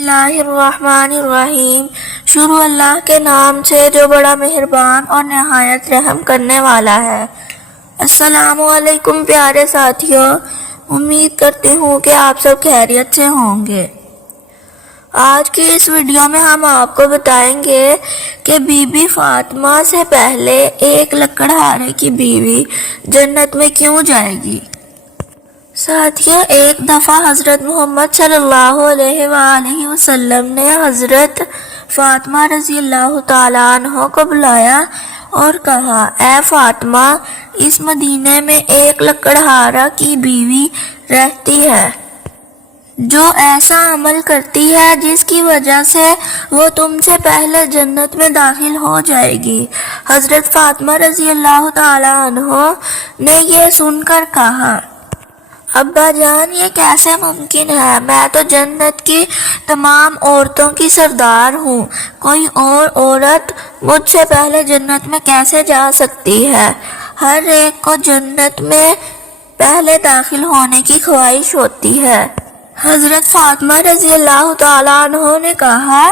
اللہ الرحمن الرحیم۔ شروع اللہ کے نام سے جو بڑا مہربان اور نہایت رحم کرنے والا ہے۔ السلام علیکم پیارے ساتھیوں، امید کرتی ہوں کہ آپ سب خیریت سے ہوں گے۔ آج کی اس ویڈیو میں ہم آپ کو بتائیں گے کہ بی بی فاطمہ سے پہلے ایک لکڑہارے کی بیوی جنت میں کیوں جائے گی۔ ساتھیوں، ایک دفعہ حضرت محمد صلی اللہ علیہ وآلہ وسلم نے حضرت فاطمہ رضی اللہ تعالیٰ عنہ کو بلایا اور کہا، اے فاطمہ، اس مدینے میں ایک لکڑہارا کی بیوی رہتی ہے جو ایسا عمل کرتی ہے جس کی وجہ سے وہ تم سے پہلے جنت میں داخل ہو جائے گی۔ حضرت فاطمہ رضی اللہ تعالیٰ عنہ نے یہ سن کر کہا، ابا جان، یہ کیسے ممکن ہے؟ میں تو جنت کی تمام عورتوں کی سردار ہوں، کوئی اور عورت مجھ سے پہلے جنت میں کیسے جا سکتی ہے؟ ہر ایک کو جنت میں پہلے داخل ہونے کی خواہش ہوتی ہے۔ حضرت فاطمہ رضی اللہ تعالیٰ عنہ نے کہا،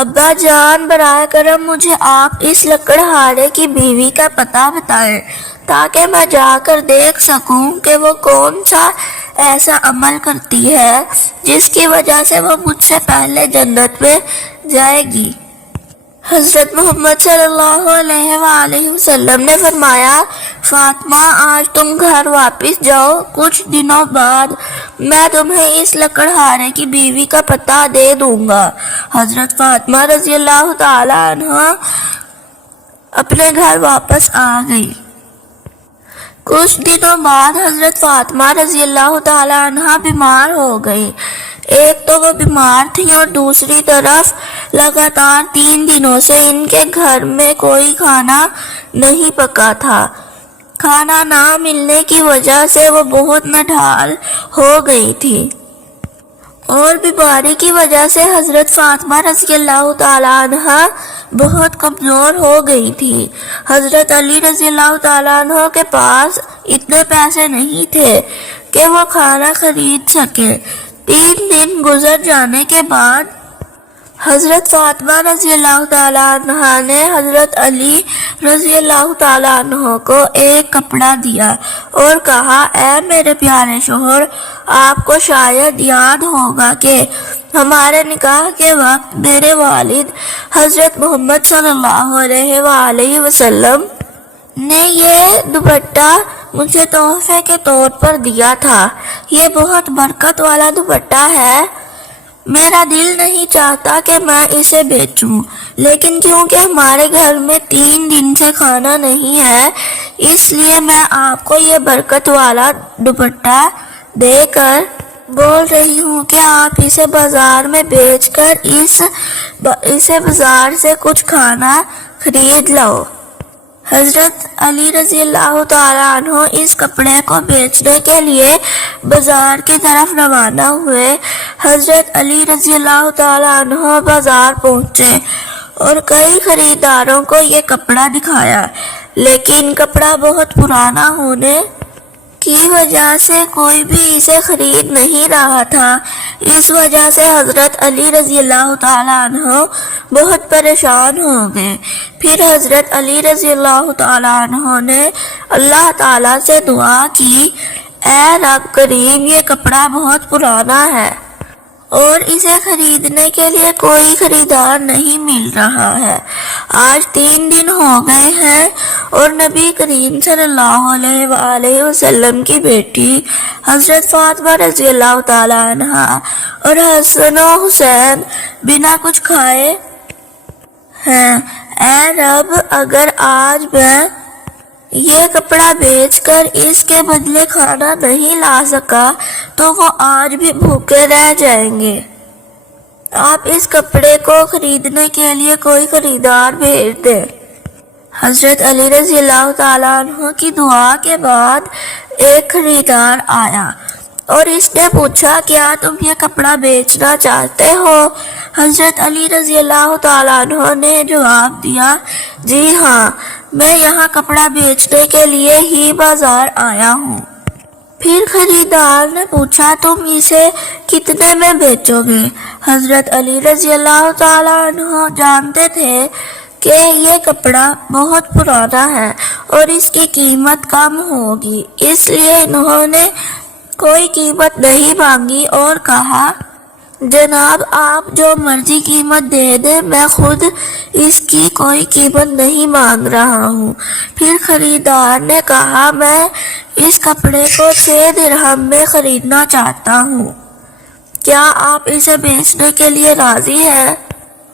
ابا جان، برائے کرم مجھے آپ اس لکڑہارے کی بیوی کا پتہ بتائیں تاکہ میں جا کر دیکھ سکوں کہ وہ کون سا ایسا عمل کرتی ہے جس کی وجہ سے وہ مجھ سے پہلے جنت میں جائے گی۔ حضرت محمد صلی اللہ علیہ وآلہ وسلم نے فرمایا، فاطمہ، آج تم گھر واپس جاؤ، کچھ دنوں بعد میں تمہیں اس لکڑہارے کی بیوی کا پتہ دے دوں گا۔ حضرت فاطمہ رضی اللہ تعالیٰ عنہ اپنے گھر واپس آ گئی۔ کچھ دنوں بعد حضرت فاطمہ رضی اللہ تعالیٰ عنہ بیمار ہو گئی۔ ایک تو وہ بیمار تھی اور دوسری طرف لگاتار 3 دنوں سے ان کے گھر میں کوئی کھانا نہیں پکا تھا۔ کھانا نہ ملنے کی وجہ سے وہ بہت نڈھال ہو گئی تھی اور بیماری کی وجہ سے حضرت فاطمہ رضی اللہ تعالیٰ عنہ بہت کمزور ہو گئی تھی۔ حضرت علی رضی اللہ تعالیٰ عنہ کے پاس اتنے پیسے نہیں تھے کہ وہ کھانا خرید سکے۔ 3 دن گزر جانے کے بعد حضرت فاطمہ رضی اللہ تعالیٰ عنہ نے حضرت علی رضی اللہ تعالیٰ عنہ کو ایک کپڑا دیا اور کہا، اے میرے پیارے شوہر، آپ کو شاید یاد ہوگا کہ ہمارے نکاح کے وقت میرے والد حضرت محمد صلی اللہ علیہ وآلہ وسلم نے یہ دوپٹہ مجھے تحفے کے طور پر دیا تھا۔ یہ بہت برکت والا دوپٹہ ہے۔ میرا دل نہیں چاہتا کہ میں اسے بیچوں، لیکن کیونکہ ہمارے گھر میں 3 دن سے کھانا نہیں ہے، اس لیے میں آپ کو یہ برکت والا دوپٹہ دے کر بول رہی ہوں کہ آپ اسے بازار میں بیچ کر اسے بازار سے کچھ کھانا خرید لو۔ حضرت علی رضی اللہ تعالیٰ عنہ اس کپڑے کو بیچنے کے لیے بازار کی طرف روانہ ہوئے۔ حضرت علی رضی اللہ تعالیٰ عنہ بازار پہنچے اور کئی خریداروں کو یہ کپڑا دکھایا، لیکن کپڑا بہت پرانا ہونے کی وجہ سے کوئی بھی اسے خرید نہیں رہا تھا۔ اس وجہ سے حضرت علی رضی اللہ تعالیٰ عنہ بہت پریشان ہو گئے۔ پھر حضرت علی رضی اللہ تعالیٰ عنہ نے اللہ تعالیٰ سے دعا کی، اے رب کریم، یہ کپڑا بہت پرانا ہے اور اسے خریدنے کے لیے کوئی خریدار نہیں مل رہا ہے۔ آج 3 دن ہو گئے ہیں اور نبی کریم صلی اللہ علیہ وآلہ وسلم کی بیٹی حضرت فاطمہ رضی اللہ تعالیٰ عنہ اور حسن و حسین بنا کچھ کھائے ہیں۔ اے رب، اگر آج میں یہ کپڑا بیچ کر اس کے بدلے کھانا نہیں لا سکا تو وہ آج بھی بھوکے رہ جائیں گے۔ آپ اس کپڑے کو خریدنے کے لیے کوئی خریدار بھیج دیں۔ حضرت علی رضی اللہ تعالیٰ عنہ کی دعا کے بعد ایک خریدار آیا اور اس نے پوچھا، کیا تم یہ کپڑا بیچنا چاہتے ہو؟ حضرت علی رضی اللہ تعالیٰ عنہ نے جواب دیا، جی ہاں، میں یہاں کپڑا بیچنے کے لیے ہی بازار آیا ہوں۔ پھر خریدار نے پوچھا تم اسے کتنے میں بیچو گے؟ حضرت علی رضی اللہ تعالیٰ عنہ جانتے تھے کہ یہ کپڑا بہت پرانا ہے اور اس کی قیمت کم ہوگی، اس لیے انہوں نے کوئی قیمت نہیں مانگی اور کہا جناب آپ جو مرضی قیمت دے دیں، میں خود اس کی کوئی قیمت نہیں مانگ رہا ہوں۔ پھر خریدار نے کہا میں اس کپڑے کو 6 درہم میں خریدنا چاہتا ہوں، کیا آپ اسے بیچنے کے لیے راضی ہیں؟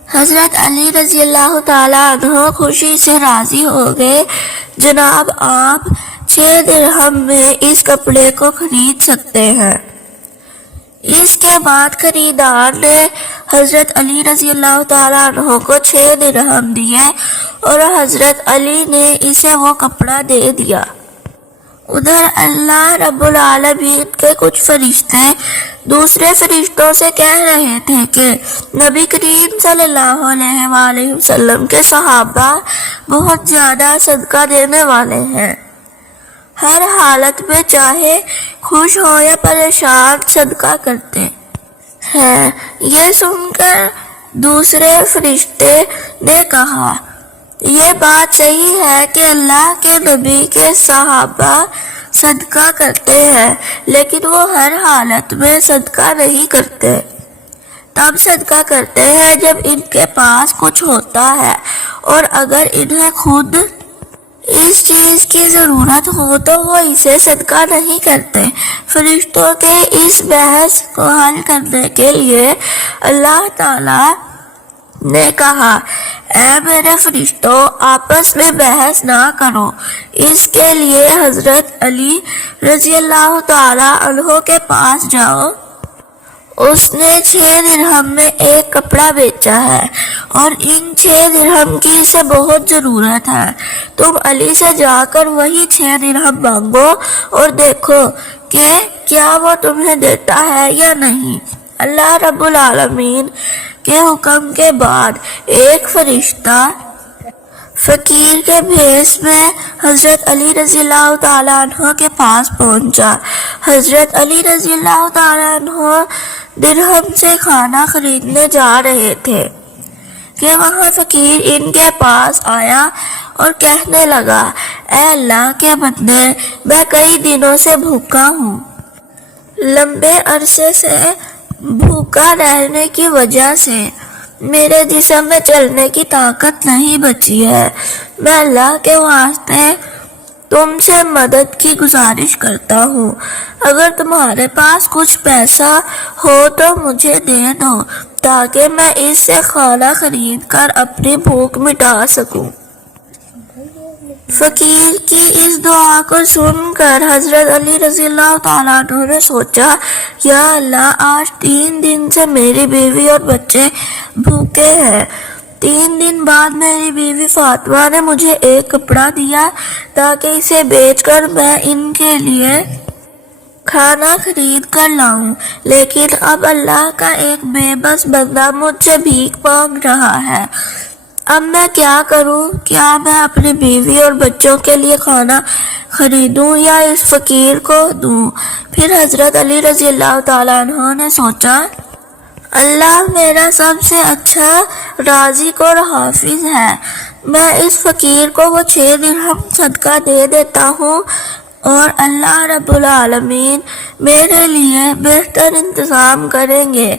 حضرت علی رضی اللہ تعالیٰ عنہ خوشی سے راضی ہو گئے، جناب آپ 6 درہم میں اس کپڑے کو خرید سکتے ہیں۔ اس کے بعد خریدار نے حضرت علی رضی اللہ تعالیٰ عنہ کو 6 درہم دیے اور حضرت علی نے اسے وہ کپڑا دے دیا۔ ادھر اللہ رب العالمین کے کچھ فرشتے دوسرے فرشتوں سے کہہ رہے تھے کہ نبی کریم صلی اللہ علیہ وآلہ وسلم کے صحابہ بہت زیادہ صدقہ دینے والے ہیں، ہر حالت میں چاہے خوش ہو یا پریشان صدقہ کرتے ہیں۔ یہ سن کر دوسرے فرشتے نے کہا یہ بات صحیح ہے کہ اللہ کے نبی کے صحابہ صدقہ کرتے ہیں، لیکن وہ ہر حالت میں صدقہ نہیں کرتے، تب صدقہ کرتے ہیں جب ان کے پاس کچھ ہوتا ہے، اور اگر انہیں خود اس چیز کی ضرورت ہو تو وہ اسے صدقہ نہیں کرتے۔ فرشتوں کے اس بحث کو حل کرنے کے لیے اللہ تعالی نے کہا اے میرے فرشتوں آپس میں بحث نہ کرو، اس کے لیے حضرت علی رضی اللہ تعالی عنہ کے پاس جاؤ، اس نے 6 درہم میں ایک کپڑا بیچا ہے اور ان 6 درہم کی اسے بہت ضرورت ہے، تم علی سے جا کر وہی 6 درہم مانگو اور دیکھو کہ کیا وہ تمہیں دیتا ہے یا نہیں۔ اللہ رب العالمین کے حکم کے بعد ایک فرشتہ فقیر کے بھیس میں حضرت علی رضی اللہ تعالیٰ عنہ کے پاس پہنچا۔ حضرت علی رضی اللہ تعالیٰ عنہ درہم سے کھانا خریدنے جا رہے تھے کہ وہاں فقیر ان کے پاس آیا اور کہنے لگا اے اللہ کے بندے، میں کئی دنوں سے بھوکا ہوں، لمبے عرصے سے بھوکا رہنے کی وجہ سے میرے جسم میں چلنے کی طاقت نہیں بچی ہے، میں اللہ کے واسطے تم سے مدد کی گزارش کرتا ہوں، اگر تمہارے پاس کچھ پیسہ ہو تو مجھے دے دو تاکہ میں اس سے کھانا خرید کر اپنی بھوک مٹا سکوں۔ فقیر کی اس دعا کو سن کر حضرت علی رضی اللہ تعالیٰ عنہ نے سوچا یا اللہ آج 3 دن سے میری بیوی اور بچے بھوکے ہیں، 3 دن بعد میری بیوی فاطمہ نے مجھے ایک کپڑا دیا تاکہ اسے بیچ کر میں ان کے لیے کھانا خرید کر لاؤں، لیکن اب اللہ کا ایک بے بس بندہ مجھ سے بھیک مانگ رہا ہے، اب میں کیا کروں؟ کیا میں اپنی بیوی اور بچوں کے لیے کھانا خریدوں یا اس فقیر کو دوں؟ پھر حضرت علی رضی اللہ تعالیٰ عنہ نے سوچا اللہ میرا سب سے اچھا رازق اور حافظ ہے، میں اس فقیر کو وہ 6 درہم صدقہ دے دیتا ہوں اور اللہ رب العالمین میرے لیے بہتر انتظام کریں گے۔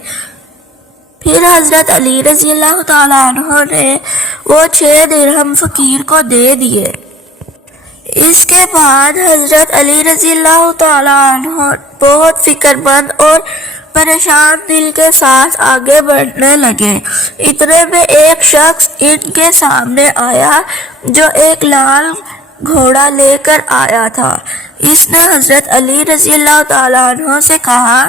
پھر حضرت علی رضی اللہ تعالیٰ عنہ نے وہ 6 درہم فقیر کو دے دیے۔ اس کے بعد حضرت علی رضی اللہ تعالیٰ عنہ بہت فکر مند اور پریشان دل کے ساتھ آگے بڑھنے لگے۔ اتنے میں ایک شخص ان کے سامنے آیا جو ایک لال گھوڑا لے کر آیا تھا۔ اس نے حضرت علی رضی اللہ تعالیٰ عنہ سے کہا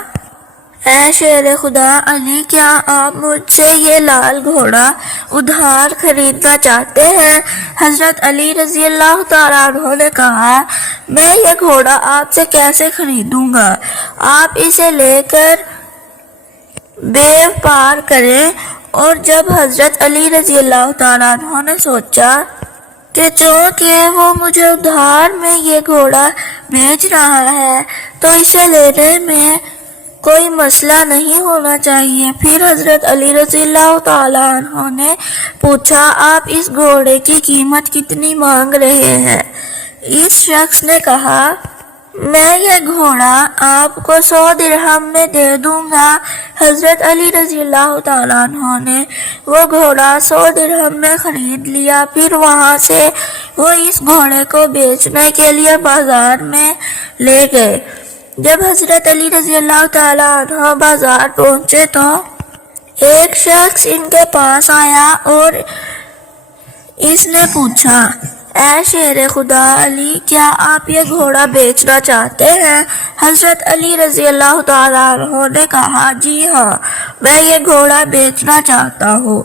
اے شیر خدا علی، کیا آپ مجھ سے یہ لال گھوڑا ادھار خریدنا چاہتے ہیں؟ حضرت علی رضی اللہ تعالیٰ عنہ نے کہا میں یہ گھوڑا آپ سے کیسے خریدوں گا، آپ اسے لے کر بیو پار کریں۔ اور جب حضرت علی رضی اللہ تعالیٰ عنہ نے سوچا کہ چونکہ وہ مجھے ادھار میں یہ گھوڑا بیچ رہا ہے تو اسے لینے میں کوئی مسئلہ نہیں ہونا چاہیے۔ پھر حضرت علی رضی اللہ تعالیٰ عنہ نے پوچھا آپ اس گھوڑے کی قیمت کتنی مانگ رہے ہیں؟ اس شخص نے کہا میں یہ گھوڑا آپ کو 100 درہم میں دے دوں گا۔ حضرت علی رضی اللہ تعالیٰ عنہ نے وہ گھوڑا 100 درہم میں خرید لیا۔ پھر وہاں سے وہ اس گھوڑے کو بیچنے کے لیے بازار میں لے گئے۔ جب حضرت علی رضی اللہ تعالیٰ عنہ بازار پہنچے تو ایک شخص ان کے پاس آیا اور اس نے پوچھا اے شیر خدا علی، کیا آپ یہ گھوڑا بیچنا چاہتے ہیں؟ حضرت علی رضی اللہ تعالیٰ عنہ نے کہا جی ہاں، میں یہ گھوڑا بیچنا چاہتا ہوں۔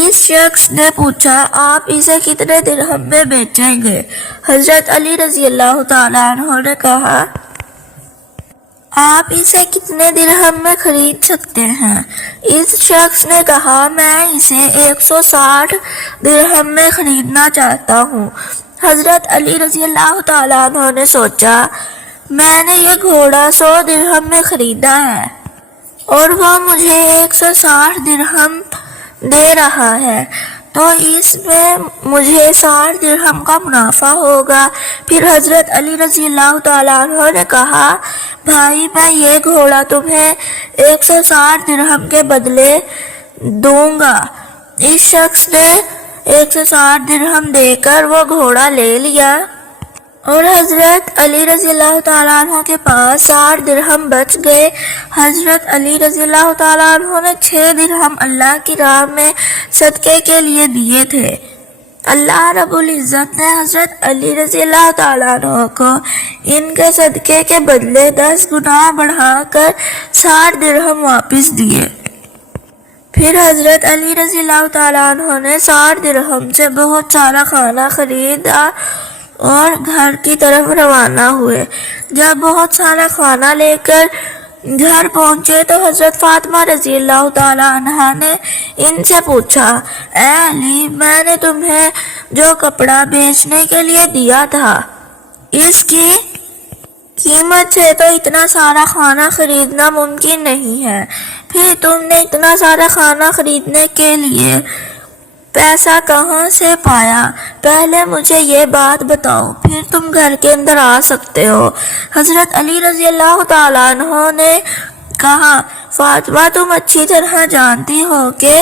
اس شخص نے پوچھا آپ اسے کتنے درہم میں بیچیں گے؟ حضرت علی رضی اللہ تعالیٰ عنہ نے کہا آپ اسے کتنے درہم میں خرید سکتے ہیں؟ اس شخص نے کہا میں اسے 160 درہم میں خریدنا چاہتا ہوں۔ حضرت علی رضی اللہ تعالیٰ عنہ نے سوچا میں نے یہ گھوڑا 100 درہم میں خریدا ہے اور وہ مجھے 160 درہم دے رہا ہے، تو اس میں مجھے 60 درہم کا منافع ہوگا۔ پھر حضرت علی رضی اللہ تعالیٰ عنہ نے کہا بھائی میں یہ گھوڑا تمہیں 160 درہم کے بدلے دوں گا۔ اس شخص نے 160 درہم دے کر وہ گھوڑا لے لیا اور حضرت علی رضی اللہ تعالیٰ عنہ کے پاس 60 درہم بچ گئے۔ حضرت علی رضی اللہ تعالیٰ عنہ نے 6 درہم اللہ کی راہ میں صدقے کے لیے دیے تھے۔ اللہ رب العزت نے حضرت علی رضی اللہ تعالیٰ عنہ کو ان کے صدقے کے بدلے 10 گنا بڑھا کر 60 درہم واپس دیے۔ پھر حضرت علی رضی اللہ تعالیٰ عنہ نے 60 درہم سے بہت سارا کھانا خریدا اور گھر کی طرف روانہ ہوئے۔ جب بہت سارا کھانا لے کر گھر پہنچے تو حضرت فاطمہ رضی اللہ تعالیٰ عنہا نے ان سے پوچھا اے علی، میں نے تمہیں جو کپڑا بیچنے کے لیے دیا تھا اس کی قیمت سے تو اتنا سارا کھانا خریدنا ممکن نہیں ہے، پھر تم نے اتنا سارا کھانا خریدنے کے لیے پیسہ کہاں سے پایا؟ پہلے مجھے یہ بات بتاؤ، پھر تم گھر کے اندر آ سکتے ہو۔ حضرت علی رضی اللہ تعالیٰ عنہ نے کہا فاطمہ تم اچھی طرح جانتی ہو کہ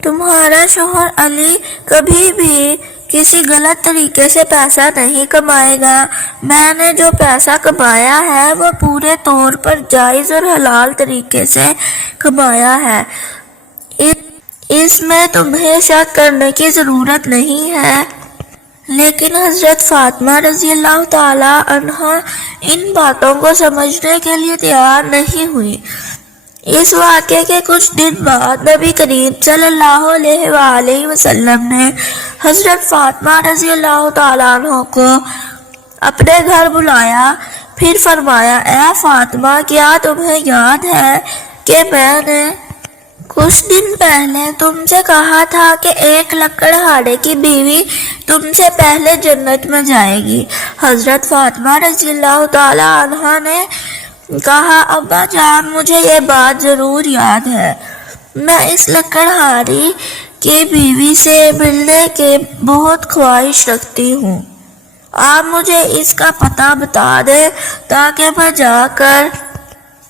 تمہارا شوہر علی کبھی بھی کسی غلط طریقے سے پیسہ نہیں کمائے گا۔ میں نے جو پیسہ کمایا ہے وہ پورے طور پر جائز اور حلال طریقے سے کمایا ہے، اس میں تمہیں شک کرنے کی ضرورت نہیں ہے۔ لیکن حضرت فاطمہ رضی اللہ تعالی عنہا ان باتوں کو سمجھنے کے لیے تیار نہیں ہوئی۔ اس واقعے کے کچھ دن بعد نبی کریم صلی اللہ علیہ وآلہ وسلم نے حضرت فاطمہ رضی اللہ تعالیٰ عنہ کو اپنے گھر بلایا، پھر فرمایا اے فاطمہ، کیا تمہیں یاد ہے کہ میں نے کچھ دن پہلے تم سے کہا تھا کہ ایک لکڑہارے کی بیوی تم سے پہلے جنت میں جائے گی؟ حضرت فاطمہ رضی اللہ تعالی عنہا نے کہا ابا جان، مجھے یہ بات ضرور یاد ہے، میں اس لکڑہاری کی بیوی سے ملنے کے بہت خواہش رکھتی ہوں، آپ مجھے اس کا پتہ بتا دیں تاکہ میں جا کر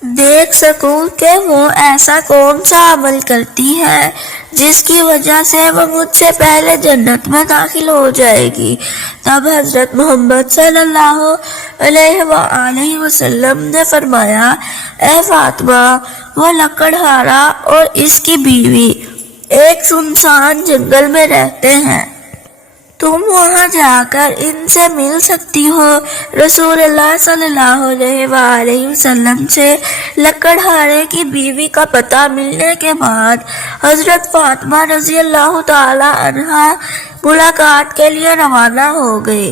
دیکھ سکوں کہ وہ ایسا کون سا عمل کرتی ہے جس کی وجہ سے وہ مجھ سے پہلے جنت میں داخل ہو جائے گی۔ تب حضرت محمد صلی اللہ علیہ وآلہ وسلم نے فرمایا اے فاطمہ، وہ لکڑہارا اور اس کی بیوی ایک سنسان جنگل میں رہتے ہیں، تم وہاں جا کر ان سے مل سکتی ہو۔ رسول اللہ صلی اللہ علیہ وآلہ وسلم سے لکڑہارے کی بیوی کا پتہ ملنے کے بعد حضرت فاطمہ رضی اللہ تعالی عنہا ملاقات کے لیے روانہ ہو گئی۔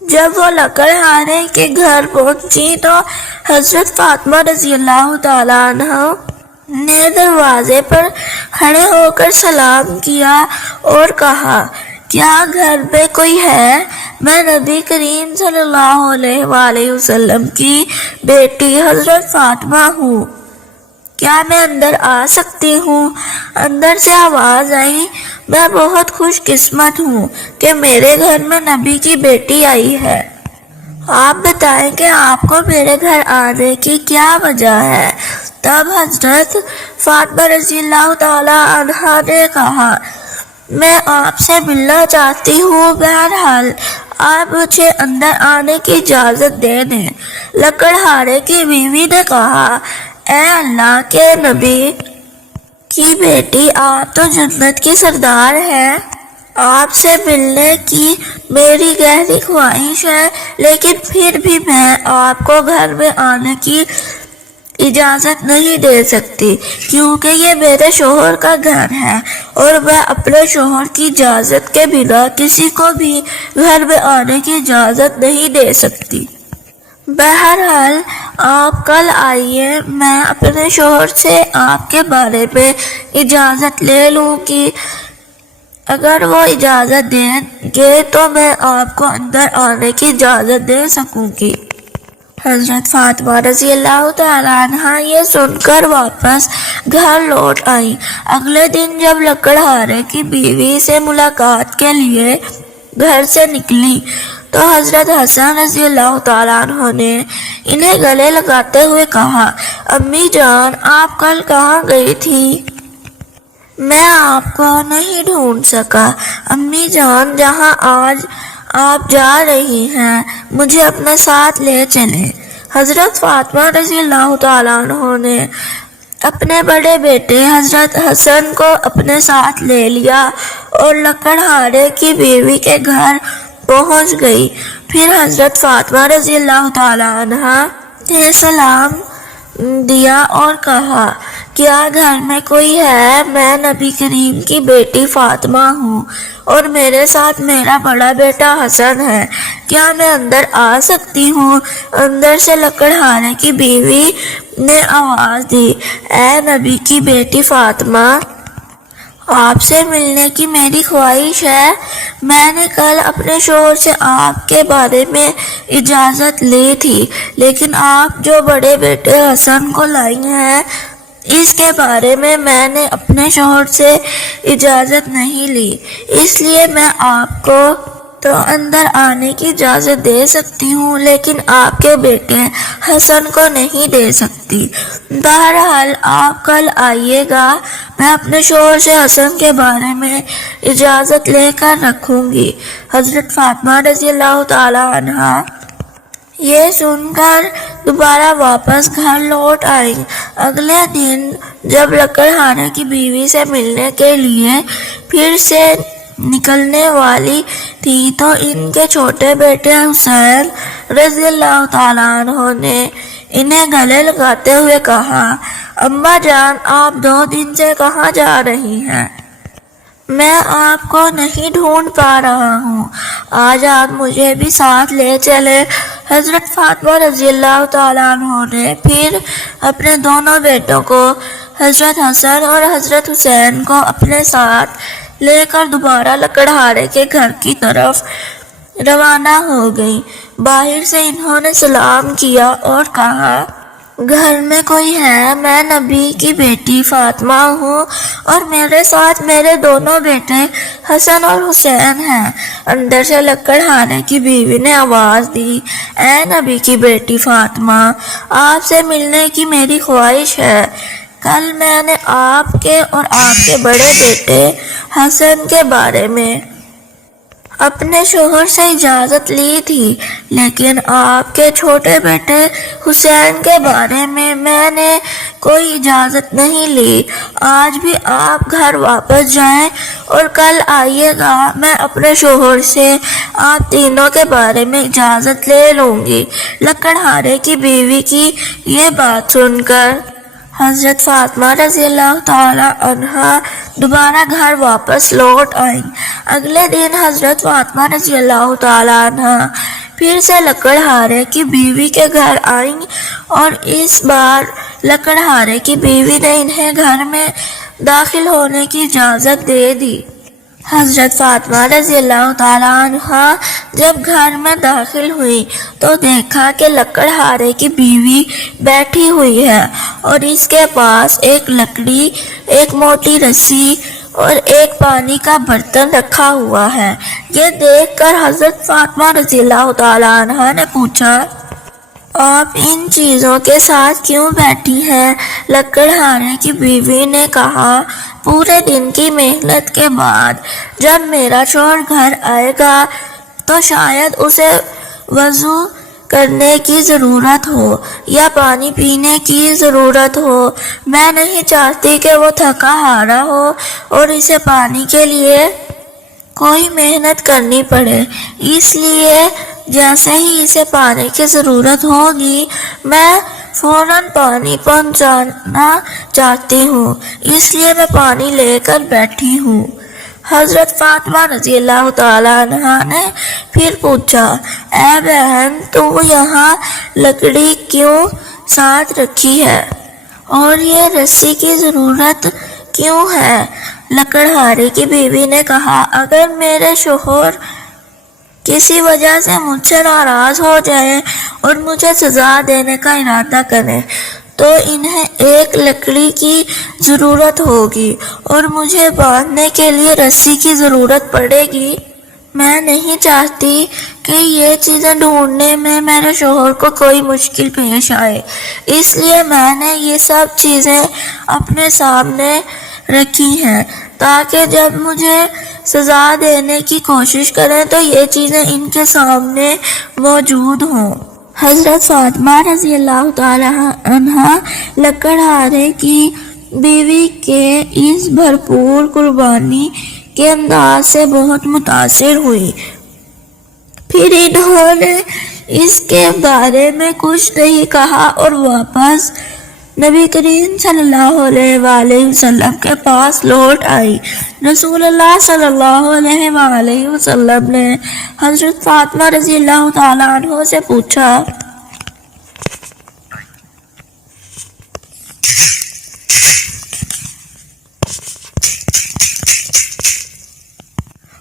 جب وہ لکڑہارے کے گھر پہنچی تو حضرت فاطمہ رضی اللہ تعالی عنہا نے دروازے پر کھڑے ہو کر سلام کیا اور کہا کیا گھر میں کوئی ہے؟ میں نبی کریم صلی اللہ علیہ وآلہ وسلم کی بیٹی حضرت فاطمہ ہوں، کیا میں اندر آ سکتی ہوں؟ اندر سے آواز آئی، میں بہت خوش قسمت ہوں کہ میرے گھر میں نبی کی بیٹی آئی ہے، آپ بتائیں کہ آپ کو میرے گھر آنے کی کیا وجہ ہے؟ تب حضرت فاطمہ رضی اللہ تعالی عنہا نے کہا، میں آپ سے ملنا چاہتی ہوں، بہرحال آپ مجھے اندر آنے کی اجازت دے دیں۔ لکڑہارے کی بیوی نے کہا، اے اللہ کے نبی کی بیٹی، آپ تو جنت کی سردار ہیں، آپ سے ملنے کی میری گہری خواہش ہے، لیکن پھر بھی میں آپ کو گھر میں آنے کی اجازت نہیں دے سکتی، کیونکہ یہ میرے شوہر کا گھر ہے اور میں اپنے شوہر کی اجازت کے بنا کسی کو بھی گھر میں آنے کی اجازت نہیں دے سکتی۔ بہرحال آپ کل آئیے، میں اپنے شوہر سے آپ کے بارے میں اجازت لے لوں گی، اگر وہ اجازت دیں گے تو میں آپ کو اندر آنے کی اجازت دے سکوں گی۔ حضرت فاطمہ رضی اللہ تعالیٰ عنہا یہ سن کر واپس گھر لوٹ آئیں۔ اگلے دن جب لکڑہارے کی بیوی سے ملاقات کے لیے گھر سے نکلی تو حضرت حسن رضی اللہ تعالیٰ عنہ نے انہیں گلے لگاتے ہوئے کہا، امی جان، آپ کل کہاں گئی تھی؟ میں آپ کو نہیں ڈھونڈ سکا۔ امی جان، جہاں آج آپ جا رہی ہیں مجھے اپنے ساتھ لے چلیں۔ حضرت فاطمہ رضی اللہ تعالیٰ عنہ نے اپنے بڑے بیٹے حضرت حسن کو اپنے ساتھ لے لیا اور لکڑہارے کی بیوی کے گھر پہنچ گئی۔ پھر حضرت فاطمہ رضی اللہ تعالیٰ عنہ نے سلام دیا اور کہا، کیا گھر میں کوئی ہے؟ میں نبی کریم کی بیٹی فاطمہ ہوں اور میرے ساتھ میرا بڑا بیٹا حسن ہے، کیا میں اندر آ سکتی ہوں؟ اندر سے لکڑہارے کی بیوی نے آواز دی، اے نبی کی بیٹی فاطمہ، آپ سے ملنے کی میری خواہش ہے۔ میں نے کل اپنے شوہر سے آپ کے بارے میں اجازت لی تھی، لیکن آپ جو بڑے بیٹے حسن کو لائی ہیں اس کے بارے میں نے اپنے شوہر سے اجازت نہیں لی، اس لیے میں آپ کو تو اندر آنے کی اجازت دے سکتی ہوں، لیکن آپ کے بیٹے حسن کو نہیں دے سکتی۔ بہرحال آپ کل آئیے گا، میں اپنے شوہر سے حسن کے بارے میں اجازت لے کر رکھوں گی۔ حضرت فاطمہ رضی اللہ تعالی عنہا یہ سن کر دوبارہ واپس گھر لوٹ آئیں۔ اگلے دن جب لکڑہارے کی بیوی سے ملنے کے لیے پھر سے نکلنے والی تھی تو ان کے چھوٹے بیٹے حسین رضی اللہ تعالیٰ عنہ نے انہیں گلے لگاتے ہوئے کہا، اماں جان، آپ 2 دن سے کہاں جا رہی ہیں؟ میں آپ کو نہیں ڈھونڈ پا رہا ہوں، آج آپ مجھے بھی ساتھ لے چلے۔ حضرت فاطمہ رضی اللہ تعالیٰ عنہ نے پھر اپنے دونوں بیٹوں کو، حضرت حسن اور حضرت حسین کو اپنے ساتھ لے کر دوبارہ لکڑہارے کے گھر کی طرف روانہ ہو گئی۔ باہر سے انہوں نے سلام کیا اور کہا، گھر میں کوئی ہے؟ میں نبی کی بیٹی فاطمہ ہوں اور میرے ساتھ میرے دونوں بیٹے حسن اور حسین ہیں۔ اندر سے لکڑہارے کی بیوی نے آواز دی، اے نبی کی بیٹی فاطمہ، آپ سے ملنے کی میری خواہش ہے۔ کل میں نے آپ کے اور آپ کے بڑے بیٹے حسن کے بارے میں اپنے شوہر سے اجازت لی تھی، لیکن آپ کے چھوٹے بیٹے حسین کے بارے میں نے کوئی اجازت نہیں لی۔ آج بھی آپ گھر واپس جائیں اور کل آئیے گا، میں اپنے شوہر سے آپ تینوں کے بارے میں اجازت لے لوں گی۔ لکڑہارے کی بیوی کی یہ بات سن کر حضرت فاطمہ رضی اللہ تعالی عنہا دوبارہ گھر واپس لوٹ آئیں۔ اگلے دن حضرت فاطمہ رضی اللہ تعالی عنہا پھر سے لکڑہارے کی بیوی کے گھر آئیں اور اس بار لکڑہارے کی بیوی نے انہیں گھر میں داخل ہونے کی اجازت دے دی۔ حضرت فاطمہ رضی اللہ تعالیٰ عنہا جب گھر میں داخل ہوئی تو دیکھا کہ لکڑہارے کی بیوی بیٹھی ہوئی ہے اور اس کے پاس ایک لکڑی، ایک موٹی رسی اور ایک پانی کا برتن رکھا ہوا ہے۔ یہ دیکھ کر حضرت فاطمہ رضی اللہ تعالیٰ عنہا نے پوچھا، آپ ان چیزوں کے ساتھ کیوں بیٹھی ہیں؟ لکڑہارے کی بیوی نے کہا، پورے دن کی محنت کے بعد جب میرا شوہر گھر آئے گا تو شاید اسے وضو کرنے کی ضرورت ہو یا پانی پینے کی ضرورت ہو۔ میں نہیں چاہتی کہ وہ تھکا ہارا ہو اور اسے پانی کے لیے کوئی محنت کرنی پڑے، اس لیے جیسے ہی اسے پانی کی ضرورت ہوگی میں فوراً پانی پہنچانا چاہتی ہوں، اس لیے میں پانی لے کر بیٹھی ہوں۔ حضرت فاطمہ رضی اللہ تعالیٰ عنہا نے پھر پوچھا، اے بہن، تو یہاں لکڑی کیوں ساتھ رکھی ہے اور یہ رسی کی ضرورت کیوں ہے؟ لکڑہارے کی بیوی نے کہا، اگر میرے شوہر کسی وجہ سے مجھ سے ناراض ہو جائے اور مجھے سزا دینے کا ارادہ کرے تو انہیں ایک لکڑی کی ضرورت ہوگی اور مجھے باندھنے کے لیے رسی کی ضرورت پڑے گی۔ میں نہیں چاہتی کہ یہ چیزیں ڈھونڈنے میں میرے شوہر کو کوئی مشکل پیش آئے، اس لیے میں نے یہ سب چیزیں اپنے سامنے رکھی ہیں تاکہ جب مجھے سزا دینے کی کوشش کریں تو یہ چیزیں ان کے سامنے موجود ہوں۔ حضرت فاطمہ رضی اللہ تعالیٰ عنہا لکڑہارے کی بیوی کے اس بھرپور قربانی کے انداز سے بہت متاثر ہوئی۔ پھر انہوں نے اس کے بارے میں کچھ نہیں کہا اور واپس نبی کریم صلی اللہ علیہ وآلہ وسلم کے پاس لوٹ آئی۔ رسول اللہ صلی اللہ علیہ وآلہ وسلم نے حضرت فاطمہ رضی اللہ تعالیٰ عنہ سے پوچھا،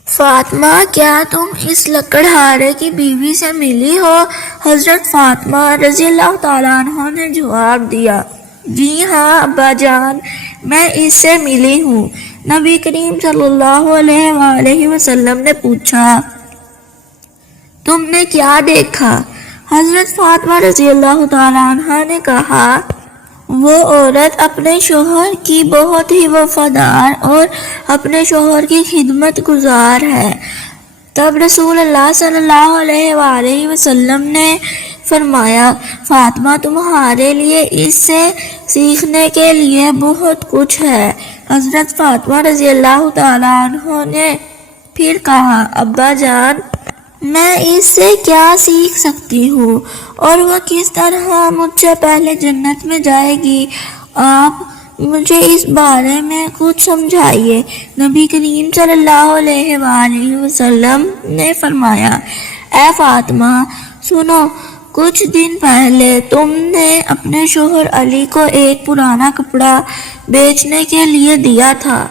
فاطمہ، کیا تم اس لکڑہارے کی بیوی سے ملی ہو؟ حضرت فاطمہ رضی اللہ تعالیٰ عنہ نے جواب دیا، جی ہاں ابا جان، میں اس سے ملی ہوں۔ نبی کریم صلی اللہ علیہ وآلہ وسلم نے پوچھا، تم نے کیا دیکھا؟ حضرت فاطمہ رضی اللہ تعالیٰ عنہ نے کہا، وہ عورت اپنے شوہر کی بہت ہی وفادار اور اپنے شوہر کی خدمت گزار ہے۔ تب رسول اللہ صلی اللہ علیہ وآلہ وسلم نے فرمایا، فاطمہ، تمہارے لیے اس سے سیکھنے کے لیے بہت کچھ ہے۔ حضرت فاطمہ رضی اللہ تعالیٰ عنہ نے پھر کہا، ابا جان، میں اس سے کیا سیکھ سکتی ہوں اور وہ کس طرح مجھ سے پہلے جنت میں جائے گی؟ آپ مجھے اس بارے میں کچھ سمجھائیے۔ نبی کریم صلی اللہ علیہ وآلہ وسلم نے فرمایا، اے فاطمہ، سنو، کچھ دن پہلے تم نے اپنے شوہر علی کو ایک پرانا کپڑا بیچنے کے لیے دیا تھا۔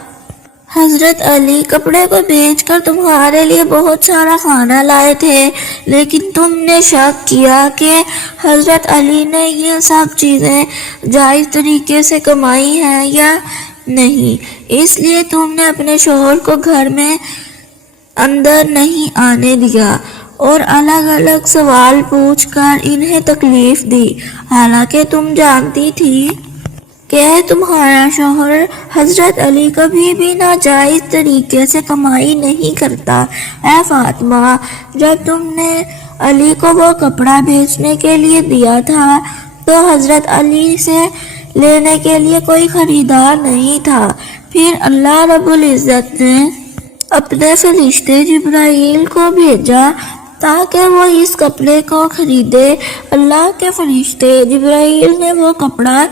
حضرت علی کپڑے کو بیچ کر تمہارے لیے بہت سارا کھانا لائے تھے، لیکن تم نے شک کیا کہ حضرت علی نے یہ سب چیزیں جائز طریقے سے کمائی ہیں یا نہیں، اس لیے تم نے اپنے شوہر کو گھر میں اندر نہیں آنے دیا اور الگ الگ سوال پوچھ کر انہیں تکلیف دی، حالانکہ تم جانتی تھی کہ تمہارا شوہر حضرت علی کبھی بھی ناجائز طریقے سے کمائی نہیں کرتا۔ اے فاطمہ، جب تم نے علی کو وہ کپڑا بیچنے کے لیے دیا تھا تو حضرت علی سے لینے کے لیے کوئی خریدار نہیں تھا۔ پھر اللہ رب العزت نے اپنے فرشتے جبرائیل کو بھیجا تاکہ وہ اس کپڑے کو خریدے۔ اللہ کے فرشتے جبرائیل نے وہ کپڑا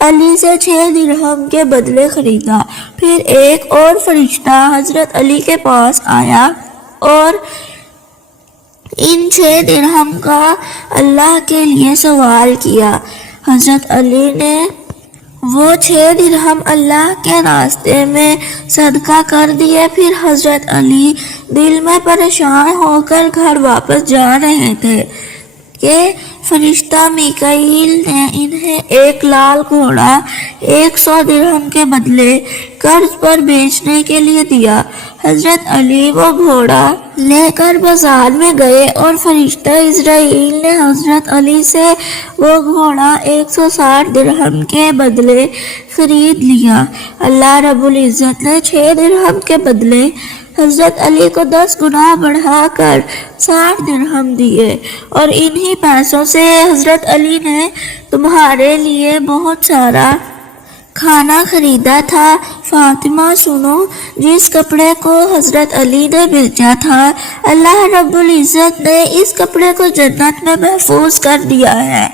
علی سے 6 درہم کے بدلے خریدا۔ پھر ایک اور فرشتہ حضرت علی کے پاس آیا اور ان 6 درہم کا اللہ کے لیے سوال کیا۔ حضرت علی نے وہ 6 درہم اللہ کے راستے میں صدقہ کر دیے۔ پھر حضرت علی دل میں پریشان ہو کر گھر واپس جا رہے تھے کہ فرشتہ میکائیل نے انہیں ایک لال گھوڑا 100 درہم کے بدلے قرض پر بیچنے کے لیے دیا۔ حضرت علی وہ گھوڑا لے کر بازار میں گئے اور فرشتہ اسرائیل نے حضرت علی سے وہ گھوڑا 160 درہم کے بدلے خرید لیا۔ اللہ رب العزت نے 6 درہم کے بدلے حضرت علی کو 10 گنا بڑھا کر 60 درہم دیے، اور انہی پیسوں سے حضرت علی نے تمہارے لیے بہت سارا کھانا خریدا تھا۔ فاطمہ سنو، جس کپڑے کو حضرت علی نے بیچا تھا، اللہ رب العزت نے اس کپڑے کو جنت میں محفوظ کر دیا ہے،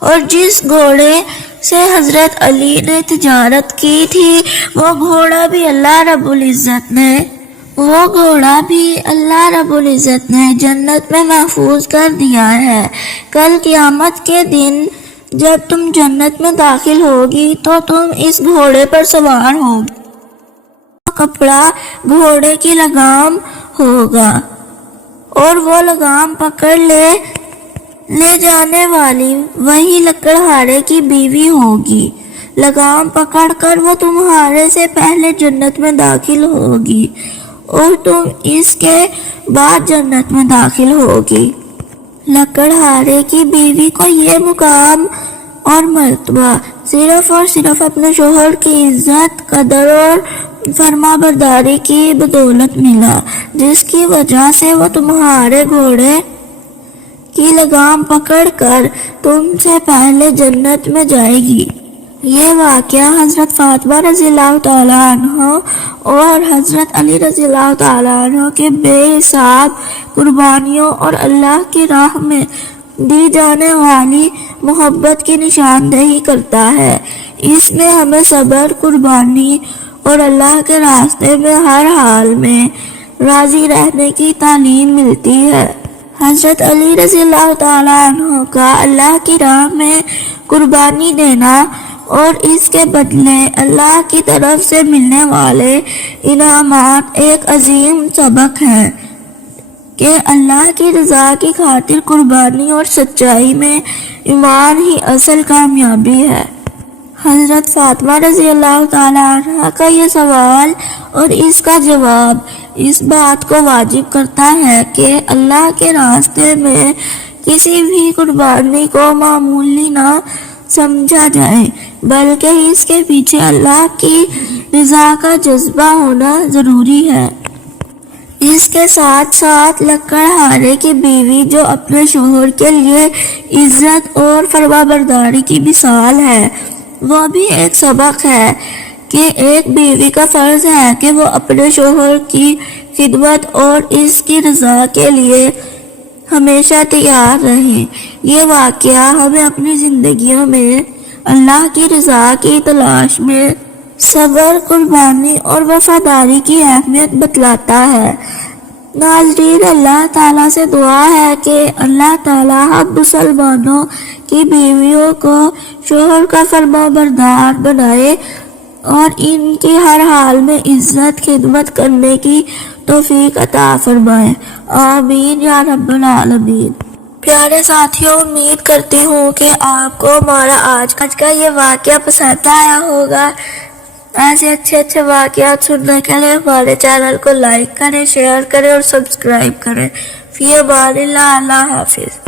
اور جس گھوڑے سے حضرت علی نے تجارت کی تھی وہ گھوڑا بھی اللہ رب العزت نے جنت میں محفوظ کر دیا ہے۔ کل قیامت کے دن جب تم جنت میں داخل ہوگی تو تم اس گھوڑے پر سوار ہوگی، کپڑا گھوڑے کی لگام ہوگا، اور وہ لگام پکڑ لے جانے والی وہی لکڑہارے کی بیوی ہوگی۔ لگام پکڑ کر وہ تمہارے سے پہلے جنت میں داخل ہوگی اور تم اس کے بعد جنت میں داخل ہوگی۔ لکڑہارے کی بیوی کو یہ مقام اور مرتبہ صرف اور صرف اپنے شوہر کی عزت، قدر اور فرما برداری کی بدولت ملا، جس کی وجہ سے وہ تمہارے گھوڑے کی لگام پکڑ کر تم سے پہلے جنت میں جائے گی۔ یہ واقعہ حضرت فاطمہ رضی اللہ تعالیٰ عنہ اور حضرت علی رضی اللہ تعالیٰ عنہ کے بے حساب قربانیوں اور اللہ کی راہ میں دی جانے والی محبت کی نشاندہی کرتا ہے۔ اس میں ہمیں صبر، قربانی اور اللہ کے راستے میں ہر حال میں راضی رہنے کی تعلیم ملتی ہے۔ حضرت علی رضی اللہ تعالیٰ عنہ کا اللہ کی راہ میں قربانی دینا اور اس کے بدلے اللہ کی طرف سے ملنے والے انعامات ایک عظیم سبق ہے کہ اللہ کی رضا کی خاطر قربانی اور سچائی میں ایمان ہی اصل کامیابی ہے۔ حضرت فاطمہ رضی اللہ تعالیٰ عنہ کا یہ سوال اور اس کا جواب اس بات کو واجب کرتا ہے کہ اللہ کے راستے میں کسی بھی قربانی کو معمولی نہ سمجھا جائے، بلکہ اس کے پیچھے اللہ کی رضا کا جذبہ ہونا ضروری ہے۔ اس کے ساتھ ساتھ لکڑہارے کی بیوی جو اپنے شوہر کے لیے عزت اور فرمانبرداری کی مثال ہے، وہ بھی ایک سبق ہے کہ ایک بیوی کا فرض ہے کہ وہ اپنے شوہر کی خدمت اور اس کی رضا کے لیے ہمیشہ تیار رہے۔ یہ واقعہ ہمیں اپنی زندگیوں میں اللہ کی رضا کی تلاش میں صبر، قربانی اور وفاداری کی اہمیت بتلاتا ہے۔ ناظرین، اللہ تعالیٰ سے دعا ہے کہ اللہ تعالیٰ ہم مسلمانوں کی بیویوں کو شوہر کا فرمانبردار بنائے اور ان کی ہر حال میں عزت خدمت کرنے کی توفیق عطا فرمائے۔ آمین یا رب العالمین۔ پیارے ساتھیوں، امید کرتی ہوں کہ آپ کو ہمارا آج کا یہ واقعہ پسند آیا ہوگا۔ ایسے اچھے واقعات سننے کے لیے ہمارے چینل کو لائک کریں، شیئر کریں اور سبسکرائب کریں۔ فی امان اللہ، اللہ حافظ۔